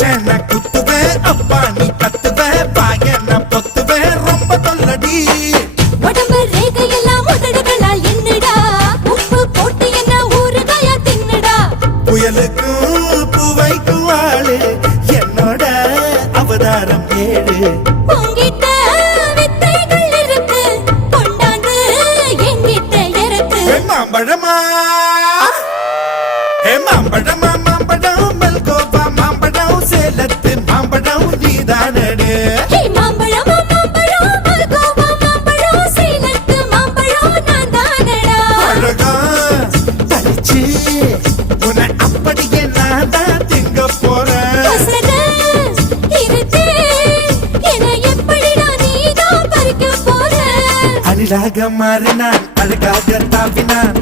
அச்சன குத்துவே அப்பா நீ கத்துவே பாயன பொத்துவே ரொம்ப தொல்லடி உடம்பு ரேகையெல்லாம் உதடுகளால் என்னடா உப்பு போட்டு என்ன ஊறுகாயா தின்னுடா புயலுக்கும் பூவைக்கும் ஆளு என்னோட அவதாரம் ஏழு உங்கிட்ட வித்தைகள் இருக்கு கொண்டாந்து எங்கிட்ட இருக்கு மாம்பழமா மாம்பழமா மாம்பழம் மல்கோவா மாம்பழம் சேலத்து மாம்பழம் நீதானே மாம்பழம் மாம்பழம் மல்கோவா மாம்பழம் சேலத்து மாம்பழம் நான் தானடா அழகா பறிச்சு உன்னை அப்படியே நான் தான் திங்க போறேன் அழகாக மாறினான் அழகாக தாவினான்